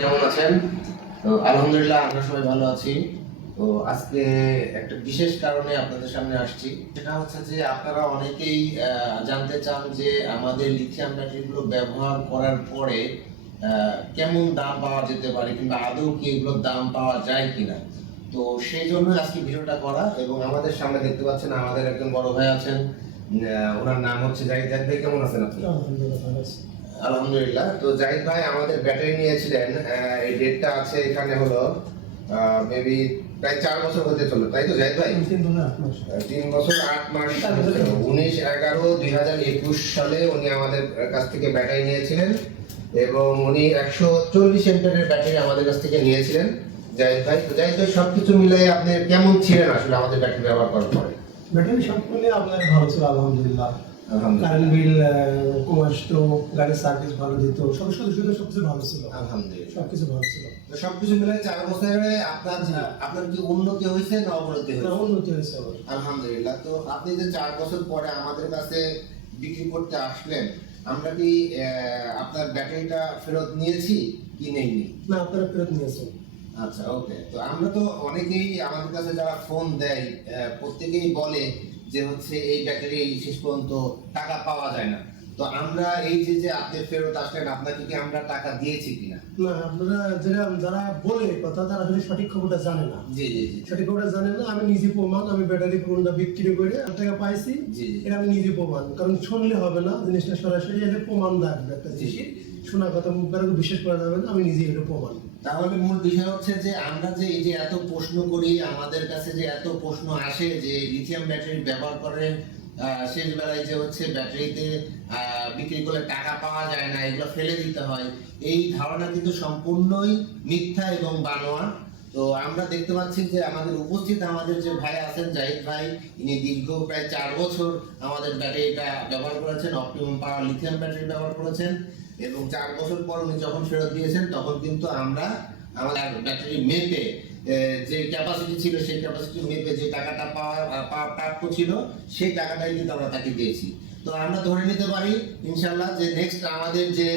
কেমন আছেন? তো আলহামদুলিল্লাহ, আমরা সবাই ভালো আছি। তো আজকে একটা বিশেষ কারণে আপনাদের সামনে আসছি। সেটা হচ্ছে যে আপনারা অনেকেই জানতে চান যে আমাদের লিথিয়াম ব্যাটারিগুলো ব্যবহার করার পরে কেমন দাম পাওয়া যেতে পারে কিংবা আদৌ কি এগুলোর দাম পাওয়া যায় কিনা? তো সেই জন্য আজকে ভিডিওটা করা এবং আমাদের সামনে দেখতে পাচ্ছেন আমাদের একজন বড় ভাই আছেন। ওনার নাম হচ্ছে জাহিদ জাহিদ ভাই, কেমন আছেন আপনি? আলহামদুলিল্লাহ। তো জাহিদ ভাই আমাদের ব্যাটারি নিয়েছিলেন এই ডেটটা আছে এখানে হলো মেবি প্রায় চার বছর হতে চলো তাই তো জাহিদ ভাই? তিন বছর আট মাস। উনিশ এগারো দুই হাজার একুশ সালে উনি আমাদের কাছ থেকে ব্যাটারি নিয়েছিলেন এবং উনি একশো চল্লিশ এম্পিয়ারের ব্যাটারি আমাদের কাছ থেকে নিয়েছিলেন। জাহিদ ভাই তো জাহিদ ভাই সবকিছু মিলাই আপনি কেমন ছিলেন আসলে আমাদের ব্যাটারি ব্যবহার করার পরে? ব্যাটারি সব মিলে আপনার ভালো ছিল আলহামদুলিল্লাহ। কারেন্ট বিল কম আসতো গাড়ির সার্ভিস ভালো দিত সব সুযোগ সুবিধা সবকিছু ভালো ছিল। আলহামদুলিল্লাহ। সবকিছু ভালো ছিল। সবকিছু মিলাই চার বছরে আপনার আপনার কি উন্নতি হয়েছে না অবনতি হয়েছে? উন্নতি হয়েছে আলহামদুলিল্লাহ। তো আপনি যে চার বছর পরে আমাদের কাছে বিক্রি করতে আসলেন আমরা কি আপনার ব্যাটারিটা ফেরত নিয়েছি কি নেইনি? না আপনারা ফেরত নিয়েছেন। আচ্ছা ওকে তো আমরা তো অনেকেই আমাদের কাছে যারা ফোন দেয় প্রত্যেকেই বলে যে হচ্ছে এই ব্যাটারি শেষ পর্যন্ত টাকা পাওয়া যায় না। তো আমরা এই যে যে আপনি ফেরত আসলেন আপনাকে কি আমরা টাকা দিয়েছি কিনা? না আপনারা যারা যারা বলে কথা তারা আসলে সঠিক খবরটা জানে না। জি জি জি। সঠিক খবরটা জানে না আমি নিজে প্রমাণ আমি ব্যাটারি ফোনটা বিক্রি করে টাকা পাইছি এটা আমি নিজে প্রমাণ। কারণ শুনলে হবে না জিনিসটা সরাসরি এলে প্রমাণ লাগবে একটা জিনিস শোনা কথা মুখ বিশ্বাস করা যাবে না আমি নিজে এটা প্রমাণ। তাহলে মূল বিষয় হচ্ছে যে আমরা যে এই যে এত প্রশ্ন করি আমাদের কাছে যে এত প্রশ্ন আসে যে লিথিয়াম ব্যাটারি ব্যবহার করে আহ, শেষ বেলায় যে হচ্ছে ব্যাটারিতে বিক্রি করলে টাকা পাওয়া যায় না, এগুলো ফেলে দিতে হয়। এই ধারণা কিন্তু সম্পূর্ণই মিথ্যা এবং বানোয়া। তো আমরা দেখতে পাচ্ছি যে আমাদের উপস্থিত আমাদের যে ভাই আছেন, জাহিদ ভাই, ইনি দীর্ঘ প্রায় চার বছর আমাদের ব্যাটারিটা ব্যবহার করেছেন অপটিমাম পাওয়ার লিথিয়াম ব্যাটারি ব্যবহার করেছেন এবং চার বছর পর উনি যখন ফেরত দিয়েছেন, তখন কিন্তু আমরা আমাদের ব্যাটারি মেপে যে ক্যাপাসিটি ছিল, সেই ক্যাপাসিটি মেপে যে টাকাটা পাওয়া প্রাপ্য ছিল, সেই টাকাটাই কিন্তু আমরা তাকে দিয়েছি। তো আমরা ধরে নিতে পারি ইনশাল্লাহ যে নেক্সট আমাদের যে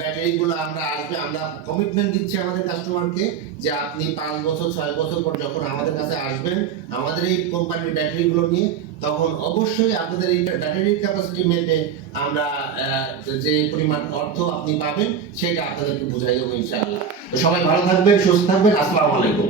ব্যাটারিগুলো আমরা আসবে, আমরা কমিটমেন্ট দিচ্ছি আমাদের কাস্টমারকে যে আপনি পাঁচ বছর, ছয় বছর পর যখন আমাদের কাছে আসবেন, আমাদের এই কোম্পানির ব্যাটারিগুলো নিয়ে, তখন অবশ্যই আপনাদের এই ব্যাটারির ক্যাপাসিটি মেপে আমরা যে পরিমাণ অর্থ আপনি পাবেন, সেটা আপনাদেরকে বুঝাই দেবো ইনশাআল্লাহ। তো সবাই ভালো থাকবেন, সুস্থ থাকবেন, আসসালামু আলাইকুম।